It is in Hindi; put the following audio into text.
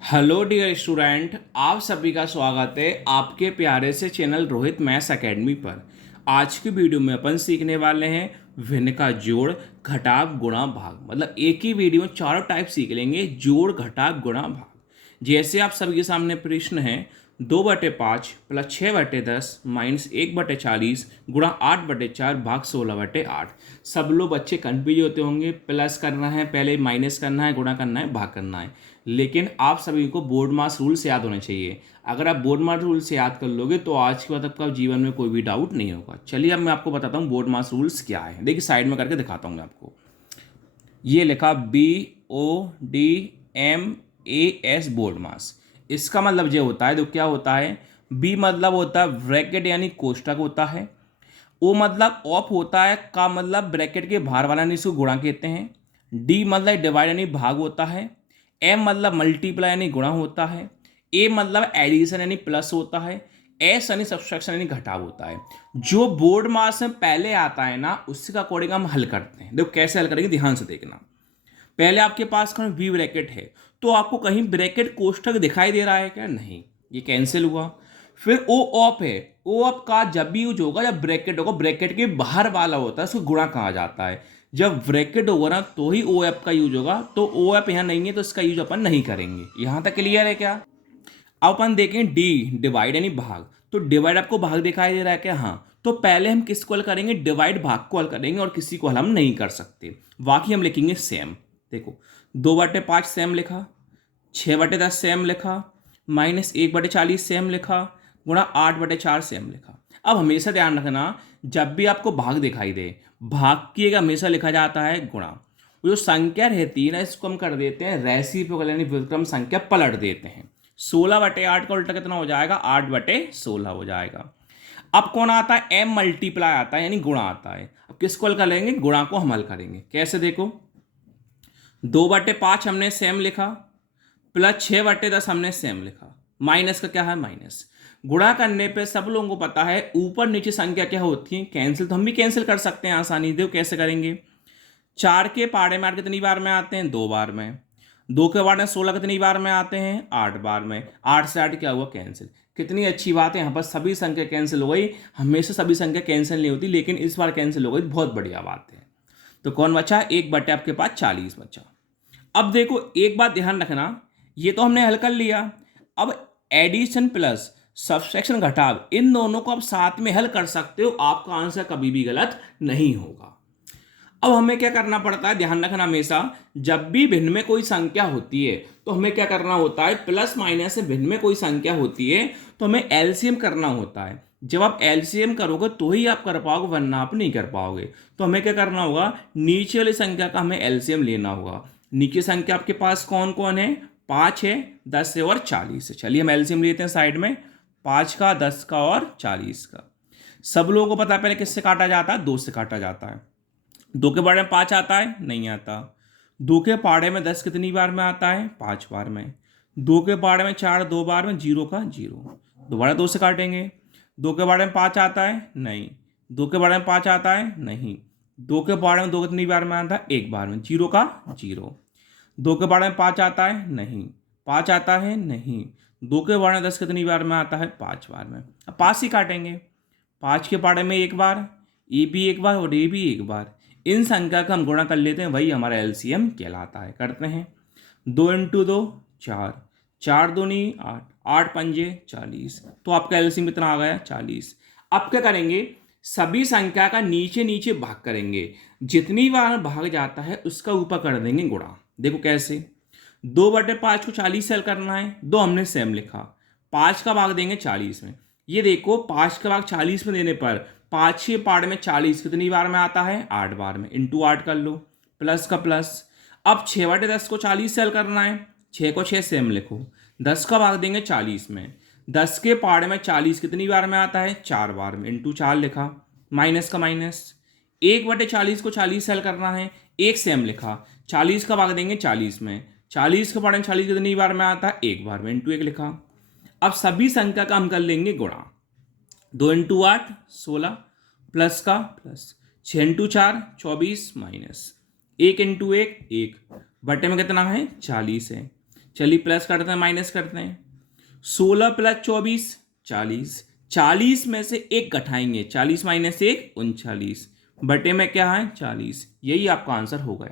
हेलो डियर स्टूडेंट, आप सभी का स्वागत है आपके प्यारे से चैनल रोहित मैथ्स एकेडमी पर। आज की वीडियो में अपन सीखने वाले हैं भिन्न का जोड़ घटाव गुणा भाग। मतलब एक ही वीडियो में चारों टाइप सीख लेंगे, जोड़ घटाव गुणा भाग। जैसे आप सभी के सामने प्रश्न है, 2/5 प्लस 6/10 माइनस 1/40 गुणा 8/4 भाग 16/8। सब लोग बच्चे कन्फ्यूज होते होंगे, प्लस करना है पहले, माइनस करना है, गुणा करना है, भाग करना है। लेकिन आप सभी को बोर्ड मास रूल से याद होना चाहिए। अगर आप बोर्ड मास रूल से याद कर लोगे तो आज के बाद आपका जीवन में कोई भी डाउट नहीं होगा। चलिए अब मैं आपको बताता हूँ बोर्ड मास रूल्स क्या है। देखिए साइड में करके दिखाता हूँ मैं आपको। ये लिखा BODMAS बोर्ड मास। इसका मतलब ये होता है, तो क्या होता है, बी मतलब होता है ब्रैकेट यानी कोष्टक होता है। ओ मतलब ऑफ होता है, का मतलब ब्रैकेट के बाहर वाला यानी इसको गुणा कहते हैं। डी मतलब डिवाइड यानी भाग होता है। एम मतलब मल्टीप्लाई यानी गुणा होता है। ए मतलब एडिशन यानी प्लस होता है। एस यानी सब्सट्रैक्शन यानी घटाव होता है। जो बोर्ड मास में पहले आता है ना, उसके अकॉर्डिंग हम हल करते हैं। देखो कैसे हल करेंगे, ध्यान से देखना। पहले आपके पास कहीं वी ब्रैकेट है, तो आपको कहीं ब्रैकेट कोष्ठक दिखाई दे रहा है क्या? नहीं, ये कैंसिल हुआ। फिर ओ ऑफ है, ओ ऑफ का जब भी यूज होगा जब ब्रैकेट होगा, ब्रैकेट के बाहर वाला होता है, उसको गुणा कहा जाता है। जब ब्रैकेट होगा ना तो ही ओ एफ का यूज होगा, तो ओ एफ यहाँ नहीं है तो इसका यूज अपन नहीं करेंगे। यहां तक क्लियर है क्या? अब अपन देखें डी, डिवाइड यानी भाग। तो डिवाइड आपको भाग दिखाई दे रहा है क्या? हाँ। तो पहले हम किसको हल करेंगे? डिवाइड भाग को हल करेंगे, और किसी को हल हम नहीं कर सकते। बाकी हम लिखेंगे सेम। देखो 2/5 सेम लिखा, 6/10 सेम लिखा, माइनस 1/40 सेम लिखा, गुणा 8/4 सेम लिखा। अब हमेशा ध्यान रखना, जब भी आपको भाग दिखाई दे, भाग की हमेशा लिखा जाता है गुणा। वो जो संख्या रहती है ना, इसको हम कर देते हैं रेसिप्रोकल यानी व्युत्क्रम संख्या पलट देते हैं। 16/8 का उल्टा कितना हो जाएगा? 8/16 हो जाएगा। अब कौन आता है? एम मल्टीप्लाई आता है यानी गुणा आता है। अब किसको हल करेंगे? गुणा को हम हल करेंगे। कैसे? देखो 2/5 हमने सेम लिखा, प्लस 6/10 हमने सेम लिखा, माइनस का क्या है? माइनस। गुणा करने पे सब लोगों को पता है ऊपर नीचे संख्या क्या होती है? कैंसिल। तो हम भी कैंसिल कर सकते हैं आसानी। देखो कैसे करेंगे। 4 के पाड़े में 8 कितनी बार में आते हैं? 2 बार में। 2 के पाड़े में 16 कितनी बार में आते हैं? 8 बार में। 8 से 8 क्या हुआ? कैंसिल। कितनी अच्छी बात है, यहाँ पर सभी संख्या कैंसिल हो गई। हमेशा सभी संख्या कैंसिल नहीं होती, लेकिन इस बार कैंसिल हो गई, बहुत बढ़िया बात है। तो कौन बचा? 1/, आपके पास 40 बचा। अब देखो एक बात ध्यान रखना, ये तो हमने हल कर लिया। अब एडिशन प्लस सब्सट्रैक्शन घटाव, इन दोनों को आप साथ में हल कर सकते हो, आपका आंसर कभी भी गलत नहीं होगा। अब हमें क्या करना पड़ता है, ध्यान रखना हमेशा, जब भी भिन्न में कोई संख्या होती है तो हमें क्या करना होता है? प्लस माइनस से भिन्न में कोई संख्या होती है तो हमें एलसीएम करना होता है। जब आप एलसीएम करोगे तो ही आप कर पाओगे, वरना आप नहीं कर पाओगे। तो हमें क्या करना होगा? नीचे वाली संख्या का हमें एलसीएम लेना होगा। नीचे संख्या आपके पास कौन कौन है? 5 है, 10 है और 40 है। चलिए हम एलसीएम लेते हैं साइड में। 5 का, 10 का और 40 का। सब लोगों को पता है पहले किससे काटा जाता है? 2 से काटा जाता है। 2 के पाड़े में 5 आता है? नहीं आता। 2 के पाड़े में 10 कितनी बार में आता है? 5 बार में। 2 के पाड़े में 4 2 बार में, 0 का 0। दोबारा 2 से काटेंगे। 2 के पाड़े में 5 आता है? नहीं। 2 के पाड़े में 5 आता है? नहीं। 2 के पाड़े में 2 कितनी बार में आता है? 1 बार में, 0 का 0। 2 के पाड़े में 5 आता है? नहीं। 5 आता है? नहीं। 2 के पाड़े में 10 कितनी बार में आता है? 5 बार में। अब 5 ही काटेंगे। 5 के पाड़े में 1 बार, ये भी 1 बार और ये भी 1 बार। इन संख्या का हम गुणा कर लेते हैं, वही हमारा एलसीएम कहलाता है। करते हैं। 2 × 2 4, 4 दूनी 8, 8 पंजे 40। तो आपका एलसीएम कितना आ गया? 40। अब क्या करेंगे? सभी संख्या का नीचे नीचे भाग करेंगे। जितनी बार भाग जाता है उसका ऊपर कर देंगे गुणा। देखो कैसे। 2/5 को 40 से हल करना है, 2 हमने सेम लिखा, 5 का भाग देंगे 40 में। ये देखो 5 का भाग 40 में देने पर 5 के पार्ट में 40 कितनी बार में आता है? 8 बार में। इंटू 8 कर लो, प्लस का प्लस। अब 6/10 को 40 से हल करना है, 6 को 6 सेम लिखो, 10 का भाग देंगे 40 में। 10 के पार्ट में 40 कितनी बार में आता है? 4 बार में। इंटू 4 लिखा, माइनस का माइनस। 1/40 को 40 से हल करना है, 1 सेम लिखा, 40 का भाग देंगे 40 में। 40 के पार्ट में 40 कितनी बार में आता है? 1 बार में। इंटू 1 लिखा। अब सभी संख्या का हम कर लेंगे गुणा। 2 × 8 16, प्लस का प्लस। 6 × 4 24, माइनस। 1 × 1 1, बटे में कितना है? 40 है। चलिए प्लस करते हैं माइनस करते हैं। 16 प्लस 24 40, 40 में से एक घटाएंगे, 40 माइनस 1 39, बटे में क्या है 40। यही आपका आंसर हो गया।